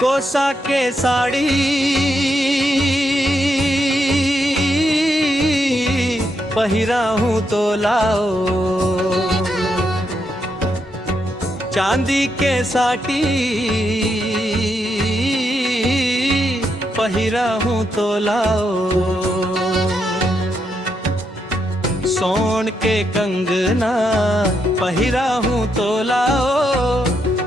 कोसा के साड़ी पहिरा हूँ तो लाओ, चांदी के साटी पहिरा हूँ तो लाओ, सोन के कंगना पहिरा हूँ तो लाओ,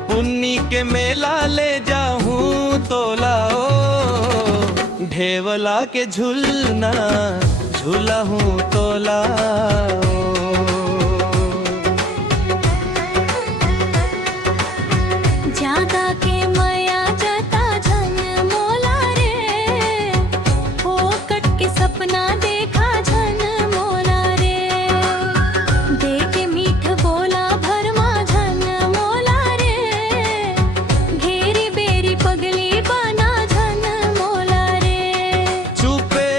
पुन्नी के मेला ले जाऊँ तो लाओ, ढेवला के झूलना झूला हूँ तो लाओ। जागा के मया जता झन मोला रे, हो कट के सपना देखा झन मोला रे, देखे मीठ बोला भरमा झन मोला रे, घेरी बेरी पगली बना झन मोला रे, चुपे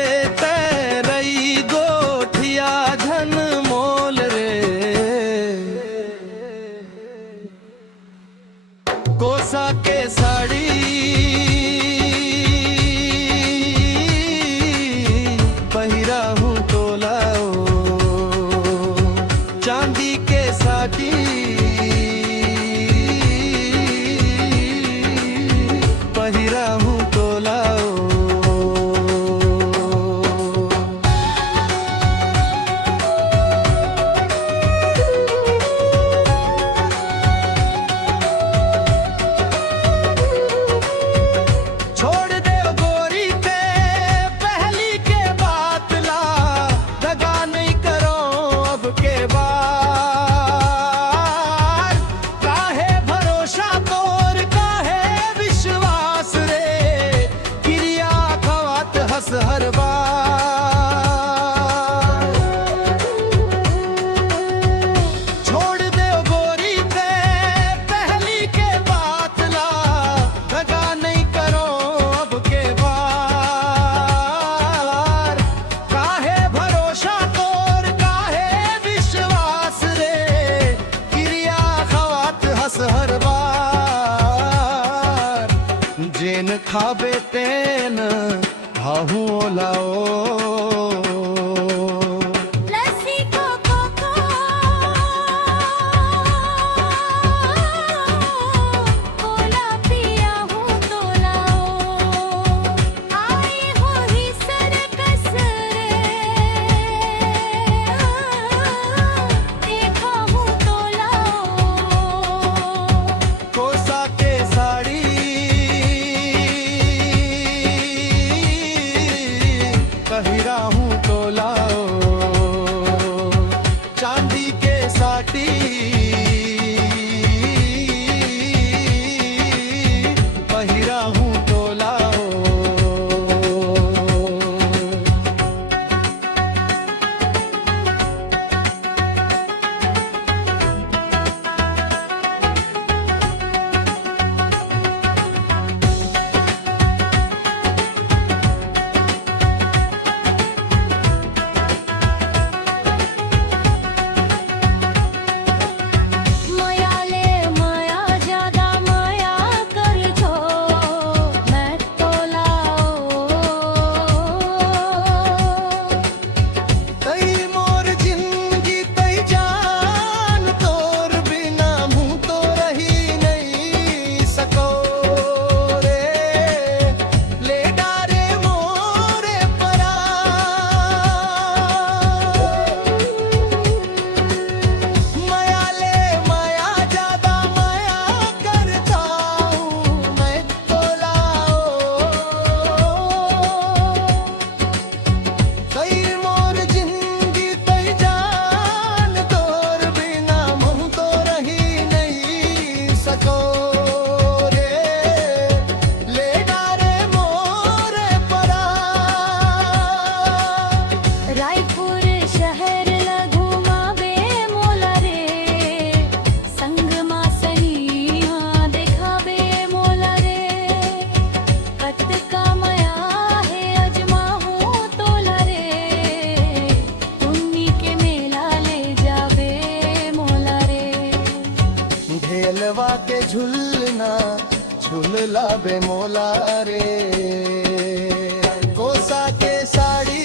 तैरई गोठिया झन मोल रे, कोसा के साड़ी पहिरा हूँ तो लाओ, चांदी के साटी पहिरा हूँ तो लाओ। हर बार छोड़ दे गोरी ते पहली के बात ला, दगा नहीं करो अब के बार, काहे भरोसा तोर काहे विश्वास रे, क्रिया खवात हस हर बार, जेन खाबे तेन हाहू लाओ। लस्सी को कोला पिया हूँ तो लाओ, आई हो ही सरकस रे, देखा हूँ तो लाओ, कोसा के साड़ी पहिरा हूँ तो लाओ, चांदी के साटी पहिरा हूँ तो लाओ। झूलला बे मोला रे कोसा के साड़ी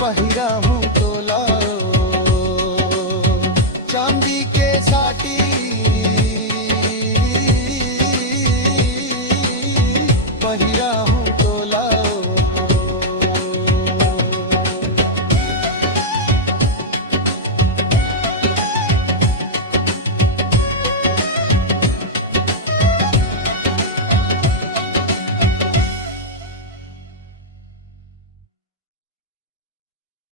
पहिरा हूँ तोला चांदी के साथ